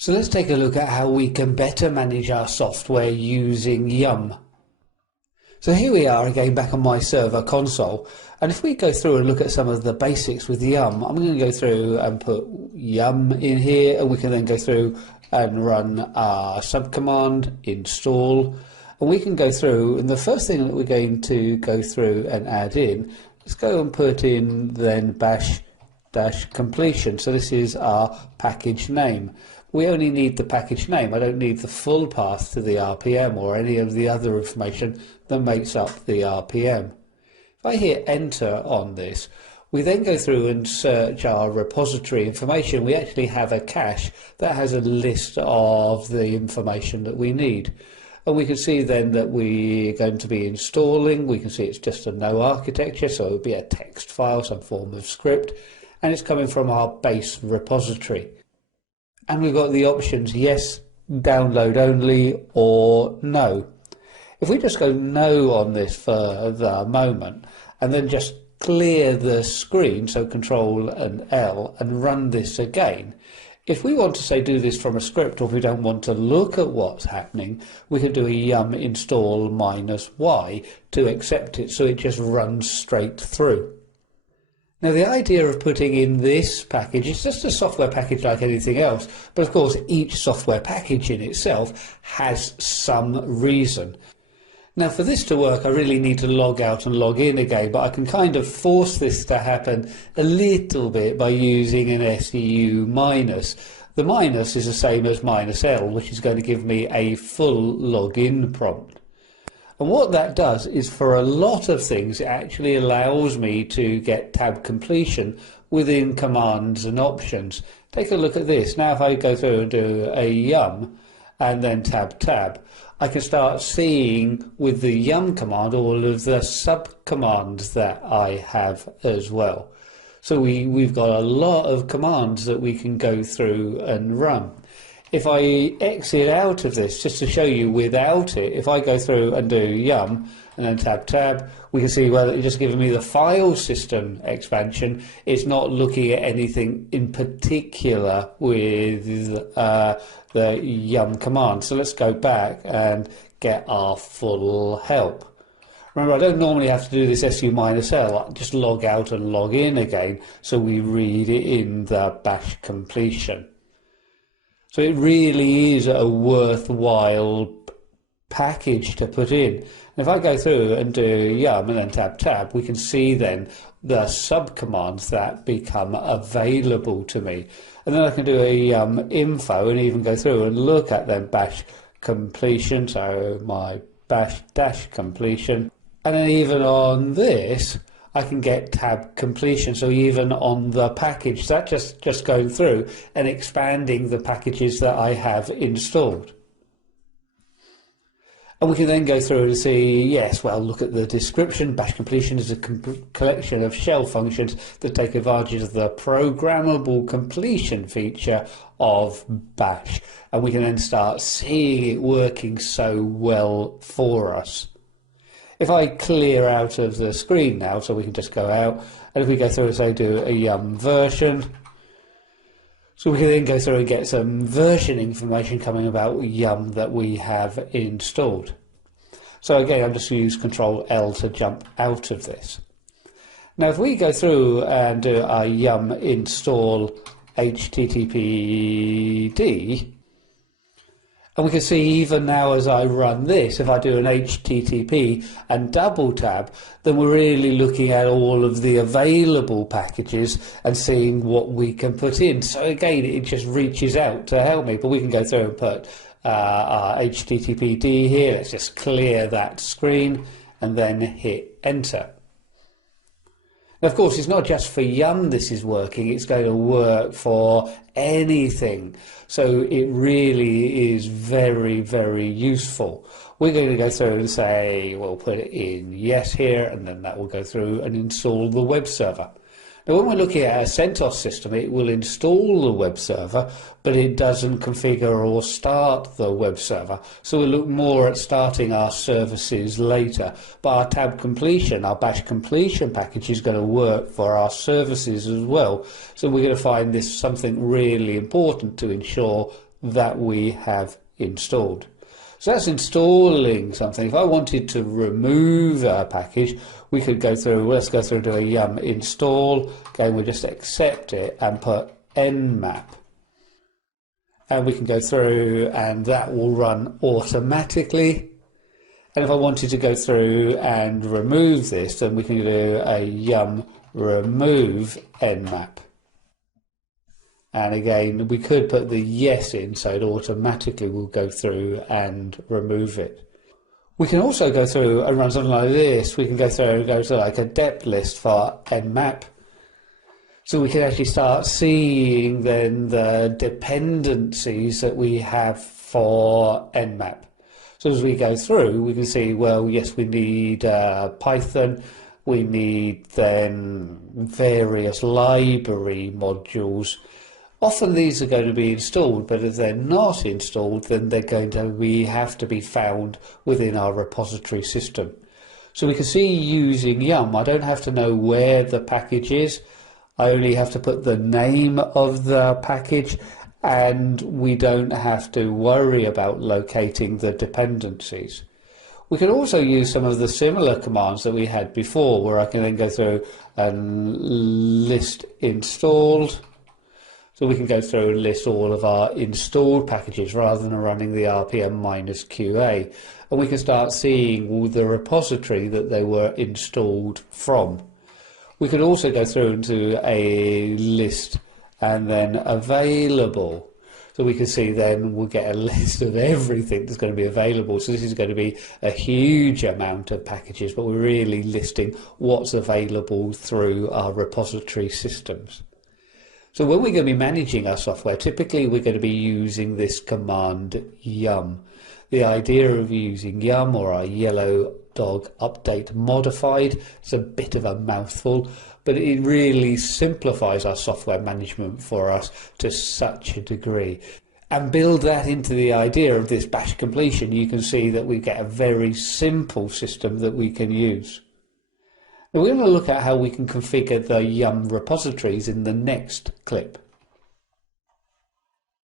So let's take a look at how we can better manage our software using Yum. So here we are again back on my server console, and if we go through and look at some of the basics with Yum, I'm going to go through and put Yum in here, and we can then go through and run our subcommand install, and we can go through, and the first thing that we're going to go through and add in, let's go and put in then bash completion. So this is our package name. We only need the package name. I don't need the full path to the RPM or any of the other information that makes up the RPM. If I hit enter on this, we then go through and search our repository information. We actually have a cache that has a list of the information that we need. And we can see then that we're going to be installing. We can see it's just a no architecture, so it would be a text file, some form of script, and it's coming from our base repository. And we've got the options yes, download only, or no. If we just go no on this for the moment, and then just clear the screen, so Control and L, and run this again, if we want to say do this from a script, or if we don't want to look at what's happening, we can do a yum install -y to accept it, so it just runs straight through. Now the idea of putting in this package is just a software package like anything else, but of course each software package in itself has some reason. Now for this to work I really need to log out and log in again, but I can kind of force this to happen a little bit by using an SU minus. The minus is the same as -L, which is going to give me a full login prompt. And what that does is for a lot of things it actually allows me to get tab completion within commands and options. Take a look at this. Now if I go through and do a yum and then tab, I can start seeing with the yum command all of the sub-commands that I have as well. So we've got a lot of commands that we can go through and run. If I exit out of this, just to show you without it, if I go through and do yum and then tab, we can see, well, it's just giving me the file system expansion. It's not looking at anything in particular with the yum command. So let's go back and get our full help. Remember, I don't normally have to do this SU-L, I just log out and log in again, so we read it in the bash completion. So it really is a worthwhile package to put in. And if I go through and do yum and then tab, we can see then the sub-commands that become available to me. And then I can do a yum info and even go through and look at then bash completion, so my bash dash completion. And then even on this, I can get tab completion, so even on the package, that just going through and expanding the packages that I have installed. And we can then go through and see, yes, well, look at the description. Bash completion is a collection of shell functions that take advantage of the programmable completion feature of bash. And we can then start seeing it working so well for us. If I clear out of the screen now, so we can just go out, and if we go through and say do a yum version, so we can then go through and get some version information coming about yum that we have installed. So again, I'm just going to use Control L to jump out of this. Now if we go through and do a yum install HTTPD, and we can see even now as I run this, if I do an HTTP and double tab, then we're really looking at all of the available packages and seeing what we can put in. So again, it just reaches out to help me, but we can go through and put our HTTPD here. Let's just clear that screen and then hit enter. Now, of course, it's not just for yum this is working, it's going to work for anything. So it really is very, very useful. We're going to go through and say, we'll put it in yes here, and then that will go through and install the web server. Now when we're looking at a CentOS system, it will install the web server, but it doesn't configure or start the web server. So we'll look more at starting our services later. But our tab completion, our bash completion package is going to work for our services as well. So we're going to find this something really important to ensure that we have installed. So that's installing something. If I wanted to remove a package, we could go through, let's go through to a yum install. Again, we'll just accept it and put nmap. And we can go through and that will run automatically. And if I wanted to go through and remove this, then we can do a yum remove nmap. And again, we could put the yes in, so it automatically will go through and remove it. We can also go through and run something like this. We can go through and go to like a dep list for nmap. So we can actually start seeing then the dependencies that we have for nmap. So as we go through, we can see, well, yes, we need Python. We need then various library modules. Often these are going to be installed, but if they're not installed, then they're going to have to be found within our repository system. So we can see using yum, I don't have to know where the package is. I only have to put the name of the package, and we don't have to worry about locating the dependencies. We can also use some of the similar commands that we had before, where I can then go through and list installed. So we can go through and list all of our installed packages rather than running the rpm-qa. And we can start seeing all the repository that they were installed from. We could also go through into a list and then available. So we can see then we'll get a list of everything that's going to be available. So this is going to be a huge amount of packages, but we're really listing what's available through our repository systems. So when we're going to be managing our software, typically we're going to be using this command yum. The idea of using yum, or our yellow dog update modified, is a bit of a mouthful, but it really simplifies our software management for us to such a degree. And build that into the idea of this bash completion, you can see that we get a very simple system that we can use. Now we're going to look at how we can configure the yum repositories in the next clip.